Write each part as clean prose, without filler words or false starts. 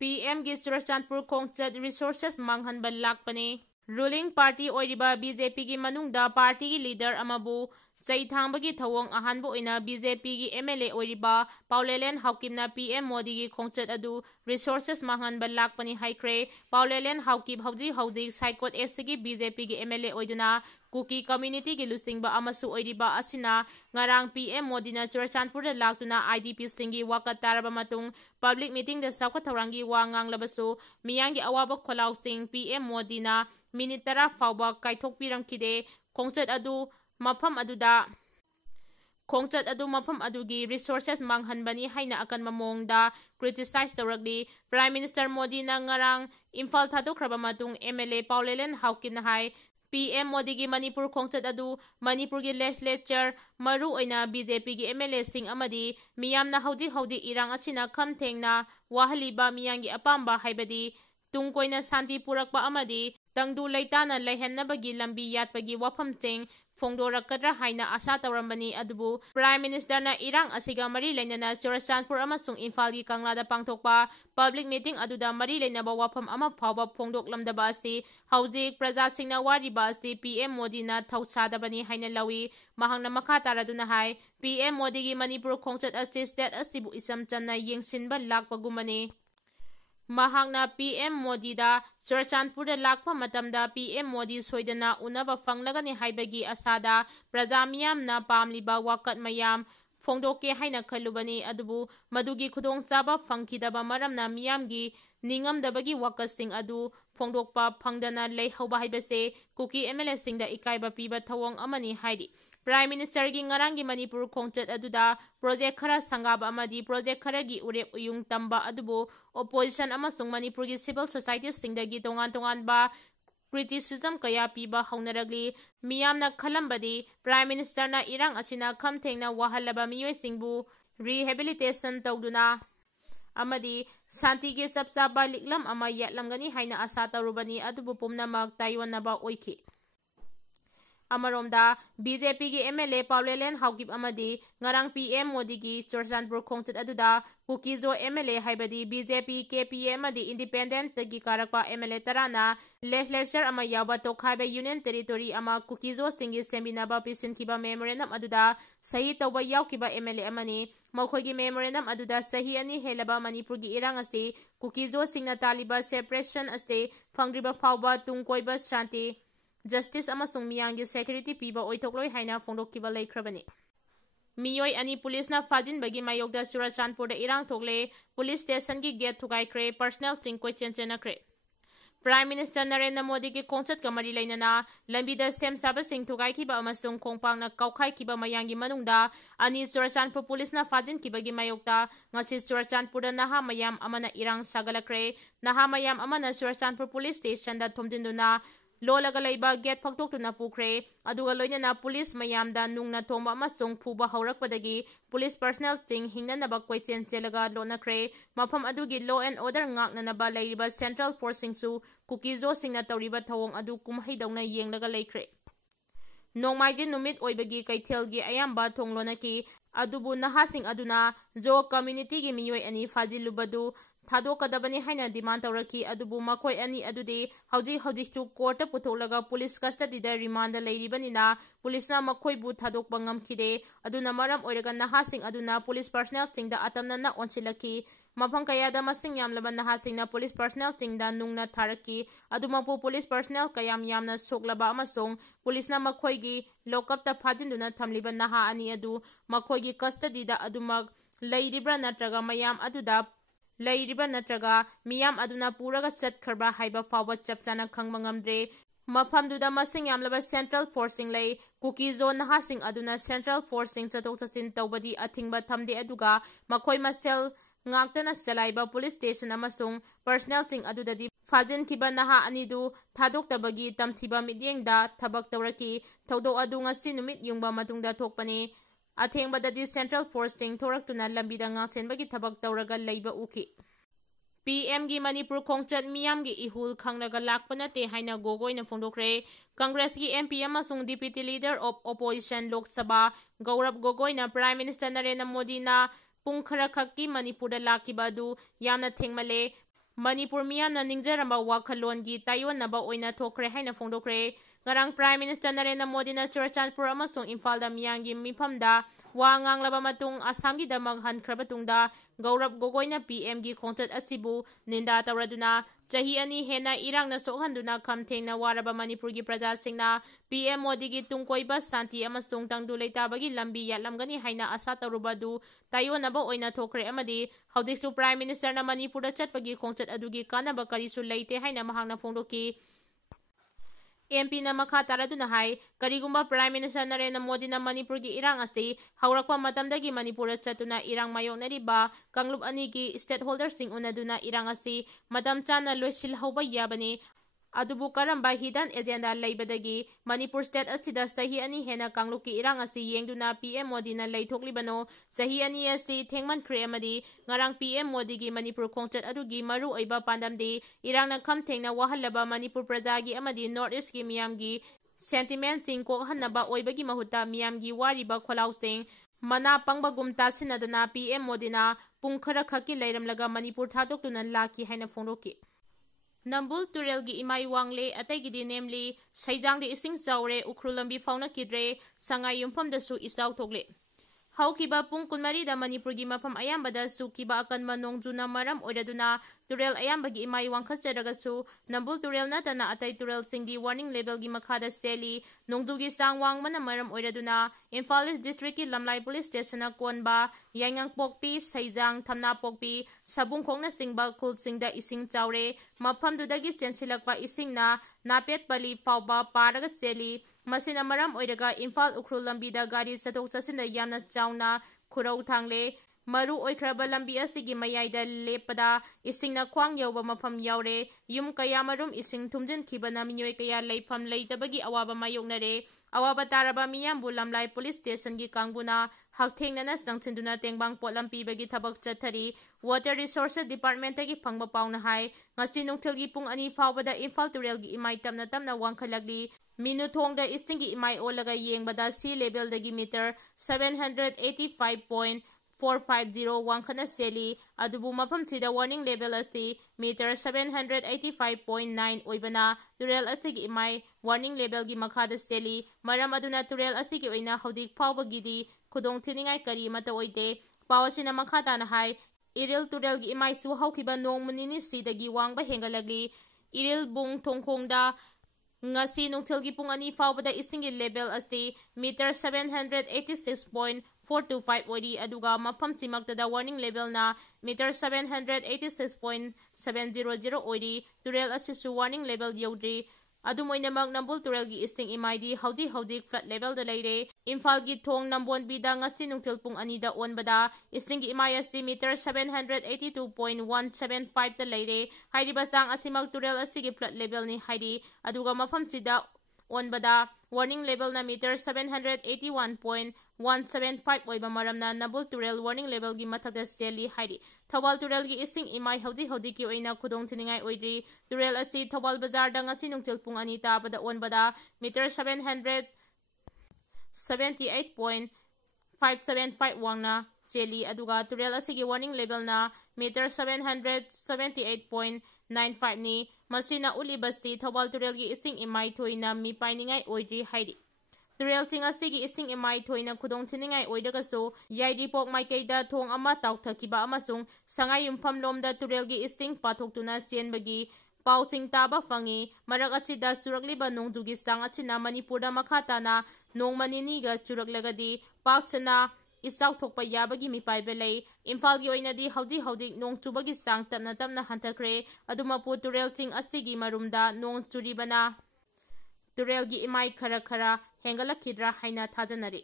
PM की चुरचानपुर खोंगचत resources मांगहनबा लाकपने रूलिंग पार्टी ओइरिबा BJP की मनुंगदा पार्टी की लीडर अमाबु चैथांबगी थवोंग अहानबो ओइना BJP की MLA ओइरिबा पाओलेलेन हाउकिपना PM मोदी की खोंगचत अदु रिसोर्सेस मांगहनबा लाकपने हाइख्रे पाओलेलेन हाउकिप हौजी साइकोट एस की BJP की MLA ओइदुना कुकी कम्युनिटी की लुसिंगबा अमसु ओइरिबा असिना ngarang PM मोदी ना चुरचानपुर लाक्तुना IDP सिंगी वाकत तारबा मतुंग पब्लिक मीटिंग द साखो थौरांगी वा nganglabasु मियांगी अवाब खोलाव सिंग PM मोदी ना मिनिट 10 फाउबा काइथोकपिरमखिदे खोंगचत अदु मफम अदुदा खोंगचत अदु मफम अदुगी रिसोर्सेस मांगहनबनी हाइना अकन ममोंगदा क्रिटिसाइज तौरगली प्राइम मिनिस्टर मोदी ना ngarang इम्फाल थादोखरबा मतुंग MLA पाओलेलेन हाउकिपना हाई PM मोदी की मणिपुर खोंगचत अदु मणिपुर की लेजिस्लेचर मरु ओइना BJP की MLA सिंग अमदी मियामना हौदी इरांग असिना खमथेंगना वाहलिबा मियांगी अपाम्बा हाइबदी तुंगकोइना शांति पुरकपा अमदी तंगदु लैताना लैहन्नबगी लंबी यातपगी वफमसिंग फोंदोरकद्रा हाइना आशा तौरंबनी अदुबु प्राइम मिनिस्टर ना इरांग असिगा मरी लैनना चुरचानपुर अमसुंग इम्फाल की कांगलादा पांगथोकपा पब्लिक मीटिंग अदुदा मरी लैनबा वफम अमा फावबा फोंदोकलमदबा असि हौजिक प्रजासिंगना वारिबा असि PM मोदी ना थौसादबनी हाइना लवी महांगना मखा तारादुना हाई PM मोदी की मणिपुर खोंगचत असि स्टेट असिबु इसम चमना येंगसिनबा लाकपगुमने महांगना PM मोदी दा चुरचानपुर लाकपा मतमदा PM मोदी सोइदना उनबा फंगलगनी हाइबगी असादा प्रजा मियामना पामलिबा वाकत मयाम फोंदोके हाइना खलुबनी अदुबु मदुगी खुदोंग चाबा फंगखिदबा मरमना मियामगी निंगमदबगी वाकतसिंग अदु फोंदोकपा फंगदना लेहौबा हाइबसे कुकी MLA सिंगदा इकाइबा पीबा थवोंग अमनी हाइदि प्राइम मिनिस्टर की ngaranggi मणिपुर खोंगचत अदुदा प्रोजेक्ट खरा संगाब अमदी प्रोजेक्ट खरगी उरेप उयुंग तंबा अदुबु ओपोजिशन अमसुंग मणिपुर की सिविल सोसाइटी सिंगदगी तोंगान क्रिटिसिज्म कया पीबा हौनरगली मियामना खलंबदी प्राइम मिनिस्टर ना इरांग असिना खमथेंगना वाहलबा मियोइसिंगबु रिहेबिलिटेशन तौदुना अमदी शांति के चपचाबा लिक्लम अमा यातलमगनी हाइना आशा तौरुबनी अदुबु पुमनमक तायोनबा ओइखि अमरोमदा BJP की MLA पाओलेलेन Haokip अमदी ngarang PM Modi की चुरचानपुर खोंगचत अदुदा कुकीजो MLA हाइबदी BJP KPA अमदी इंडिपेंडेंट की कारकपा MLA तराना लेजिस्लेचर अमा याबा तोखाइबा यूनियन टेरिटोरी अमा कुकीजो सिंगी सेमिनाबा पिसिनखिबा मेमोरेंडम अदुदा सही तौबा यावकिबा MLA अमनी मखोगी मेमोरेंडम अदुदा सही अनि हेलबा मणिपुर की इरांग असि कुकीजो सिंगना तालिबा सेपरेशन असि फंग्रिबा फावबा तुंगकोइबा शांति जस्टिस अमसुंग मियांगी सेक्यूरिटी पीबा ओइथोक्लोय हाइना फोंदोक्खिबा लैख्रबनी मियोय अनि पुलिसना फाजिनबगी मायोगदा चुरचानपुर इरांग थोकले पुलिस स्टेशन की गेट थुगाइख्रे पर्सनल सिंग क्वेश्चन चेनख्रे प्राइम मिनिस्टर नरेंद्र मोदी की खोंगचत कमरी लैनना लंबीदा सेम साबा सिंग थुगाइखिबा अमसुंग खोंगपांगना कौखाइखिबा मयांगी मनुंगदा अनि चुरचानपुर पुलिसना फाजिनखिबगी मायोगदा ngasi चुरचानपुर नहा मयाम अमना इरांग सागलख्रे नहा मयाम अमना चुरचानपुर पुलिस स्टेशन दा थुमदिनदुना लोलगा लैबा गेट फक्तोक्तुना पुख्रे अदुगा लोइनना पुलिस मयामदा नुंगना थोंबा अमसुंग फुबा हौरकपदगी पुलिस पर्सनल सिंग हिंगनबा क्वेश्चन चेलगा लोनख्रे मफम अदुगी लो एंड ऑर्डर ngaknanaba लैरिबा सेंट्रल फोर्स सिंगसु कुकीजो सिंगना तौरिबा थवोंग अदु कुमहैदौना येंगलगा लैख्रे नोंमाइजे नुमित ओइबगी कैथेलगी अयाम्बा थोंगलोनकी अदुबु नहासिंग अदुना जो कम्युनिटी की मियोय अनि फाजिलुबदु थादोकदबनी हाइना डिमांड तौरकी अदुबु मखोय अनि अदुदि हौजी कोर्ट पुथोलगा पुलिस कस्टडी दा रिमांड लैरिबनिना पुलिसना मखोयबु थादोकपा ngamkhide अदुना मरम ओइरगा नहासिंग अदुना पुलिस पर्सनल सिंगदा अतमना ओनसिलकी मफम कयादा मसिंग यामलबा नहासिंगना पुलिस पर्सनल सिंगदा नुंगना थारकी अदुमपु पुलिस पर्सनल कयाम यामना सोकलबा अमसोंग पुलिसना मखोयगी लोकअपता फाजिनदुना थमलिबा नहा अनि अदु मखोयगी कस्टडी दा अदुमक लैरिब्रा नत्रगा मयाम अदुदा लैरिबा नत्रगा मियाम अदुना पूरगा चटखरबा हाइबा फावबा चपचाना खंगबा ngamdre मफमदुदा मसिंग यामलबा सेंट्रल फोर्सिंग लै कुकी जोन नहासिंग अदुना सेंट्रल फोर्सिंग चतोक चचिन तौबदी अथिंगबा थमदे अदुगा मखोय मस्टेल ngakतना चलाइबा पुलिस स्टेशन अमसुंग पर्सनल सिंग अदुददी फाजिनखिबा नहा अनिदु थादोक्तबगी तमथिबा मिद्येंगदा थबक तौरकी थौदो अदु ngasi नुमित युंगबा मतुंगदा थोकपने अथेंगबददी सेंट्रल फोर्सिंग थोरक्तुना लंबीदा ngaksenबगी थबक तौरगा लैबा उखि PM की मणिपुर खोंगचत मियाम की इहुल खंगलगा लाकपनते हाइना गोगोइना फोंदोख्रे कांग्रेस की MP अमसुंग deputy leader of opposition Lok Sabha Gaurav गोगोइना प्राइम मिनिस्टर नरेंद्र मोदी ना पुंग खरा खक्की मणिपुर लाकिबा अदु यामना थेंगमले Manipur miyamna ningjaramba wakhalongi tayonnaba oina thokre haina phongdokre. Ngarang Prime Minister Narendra Modi na Churachandpur amasung Imphal miyanggi mifamda wa nganglaba matung Assamgi damag hankraba tungda Gaurav Gogoina PM gi khongchat asibu ninda tawraduna chahi ani Henna irangna sokhanduna khamthengna waraba Manipur gi praja singna PM Modi gi tungkoiba santi amasung tangdu leitabagi lambi yatlamgani haina asa tawrubadu tayonnaba oina thokre amadi haudiksu Prime Minister na Manipur da chatpagi khongchat adugi kanaba karisu leite haina mahangna phongdoki. MP na makha taraduna hai karigumba Prime Minister Narendra Modi na Manipur gi irang asti haurakpa matamdagi Manipur chatuna irang mayoknariba kanglup ani gi stakeholders sing unaduna irang asi matam chana loisil hauba yabani adubu karamba hidden agenda leibadagi Manipur state asida sahi ani hena kanglup ki irang asi yengduna PM Modi na leithoklibano sahi ani asi thengman khre amadi ngarang PM Modi gi Manipur khongchat adugi maru oiba pandamdi irangna khamthengna wahalaba Manipur prajagi amadi North East gi miyamgi sentiment sing ko hanaba oibagi mahuta miyamgi wariba kholausing mana pangbagum tasinadana PM Modi na pungkhara khaki leiramlaga Manipur thadoktuna laki haina phongdoki. Nambul Turel gi imai wangle ataigidi namely Saijangdi ising chawre ukhrulambi fauna kidre sangai yumpham dasu isaw thogle. Haukiba pung kunmari da Manipur gi mafam ayambada sukiba akan manong juna maram oiraduna Turel ayambagi imai wangkhasjaragasu Nambul Turel natana atai Turel singdi warning level gi makhada seli nongdugi sangwang mana maram oiraduna Imphal district ki Lamlai police station na konba Yangang Pokpi Saijang Thamna Pokpi Sabung khongna singba khul singda ising chawre mafam dudagi sensilakpa isingna napet pali fawba paraga seli masina maram oiraga Imphal ukhru lambi da gari satok chasinda yamna chawna khurau thangle maru oikraba lambi asigi mayaida lepada isingna khwang yawba mafam yawre yum kaya marum ising thumjin khibana minyoi kaya leifam leitabagi awaba mayoknare awaba taraba miyambu Lamlai police station gi kangbuna hakthengnana sangchinduna tengbang potlam pibagi thabak chathari water resources department gi phangba pauna hai ngasi nungthil gi pung ani fawbada Imphal Turel gi imai tamna tamna wangkhalagli minuthongda istingi imai olaga yengbada sea level dagi meter 785.450 wangkhana seli adubu mafam chida warning level asti meter 785.9 oibana Turel astigi imai warning level gi makhada seli maram aduna Turel asigi oina haudik phawbagidi khudong thiningai kari mata oide pawasina makhata na hai Iril Turel gi imai su haukiba nongmunini sidagi wangba hengalagli Iril bung thongkhongda ngasi nungthilgi pung ani fawbada isingi level asti meter 786.425 oidi aduga mafam chimaktada warning level na meter 786.700 oidi Turel asisu warning level yodri adumoinamak Nambul Turel gi isting imaidi haudik flat level da leire Imphal gi thong nambon bida ngasi nungthil pung ani da onbada istingi imai asti meter 782.175 da leire hairiba sang asimak Turel asigi flat level ni hairi aduga mafam chida onbada warning level na meter 781.175 oiba maramna Nambul Turel warning level gi mathakda seli hairi Thawal Turel gi ising imai haudik ki oina khudong thiningai oidri Turel asi Thawal bazar da ngasi nungthil pung ani tabada onbada meter 778.575 wangna seli aduga Turel asigi warning level na meter 778.95 ni masina ulibasti Thawal Turel gi ising imai thoina mi painingai oidri hairi Turel ting asigi ising imai thoina khudong thiningai oidagaso yaidi pok maikeida thong ama tauthakiba amasung sangai yumpham lomda Turel gi ising pathoktuna chenbagi pauting taba fangi marak achida surakliba nongdugi sang achina Manipurda makhatana nongmanini ga churaklagadi paksana isaw thokpa yabagi mipaibe lei Imphal gi oinadi haudik nong chubagi sang tamna hantakre adumapu Turel ting asigi marumda nong churibana Turel gi imai khara hengalakidra haina thajanari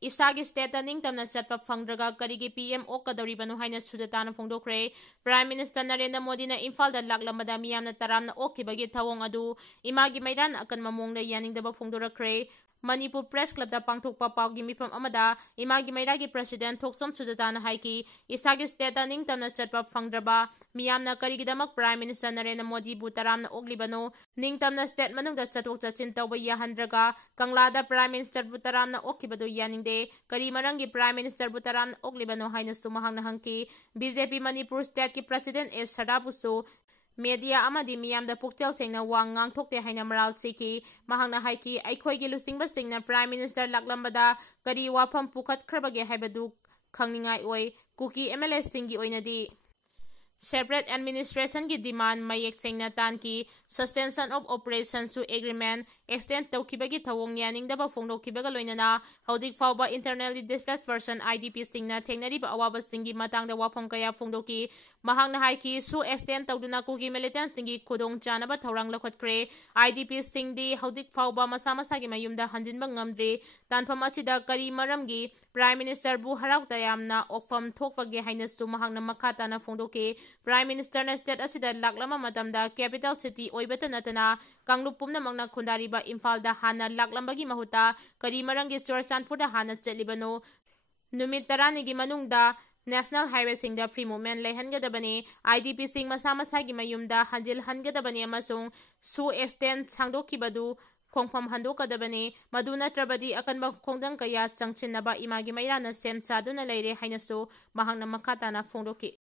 Isagi state ningtamna chatpa phangdraga karigi PM okadoribanu haina Sujata phongdokre Prime Minister Narendra Modi na Imphal da laklamada miyamna taramna okibagi thawong adu imagi mairan akan mamongda yaningdaba phongdorakre Manipur Press Club da pangthokpa pawgi mifam amada imagi Meiragi President Houkip Sujata na haiki isagi state da ningtamna chatpa phangdraba miyamna karigidamak Prime Minister Narendra Modi bu taramna oglibano ningtamna state manungda chatok chachin tawba yahandraga Kanglada Prime Minister bu taramna okkibadu yaningde kari marangi Prime Minister bu taramna oglibano haina sumahangna hangki BJP Manipur State ki President S Sadabusu media amadi miyamda puktel tengna wang ngangthokte haina maral chiki mahangna haiki aikhoigi lusingba singna Prime Minister laklambada kari wafam pukhat khrabage haibadu khangningai oi Kuki MLA singi oinadi separate administration ki demand mayek sengna tan ki suspension of operations to agreement extend tawkibagi thawong yaningdaba phongdokkibaga loinana haudik fawba internally displaced person IDP singna thengnariba awaba singi matangda wafam kaya phongdoki mahangna haiki su extend tawduna Kuki militant singi khudong chanaba thorang lakhatkre IDP singdi haudik fawba masa masagi mayumda hanjinba ngamdre tanpham asida kari maramgi Prime Minister bu haraukta yamna okfam thokpage hainasu mahangna makhata na phongdoki Prime Minister na state asida laklama matamda capital city oibata natana Kanglup pumnamangna khundariba Imphal da hana laklambagi mahuta kari marangi Churachandpur da hana chatlibano numit 10 gi manungda National Highway singda free movement lehangadabani IDP sing masa masagi mayumda hanjil hangadabani amasung su extend sangdokkibadu khongpham handokadabani maduna trabadi akanba khongdang kaya changchinnaba imagi Meira na sem saduna leire hainasu mahangna makhata na phongdoki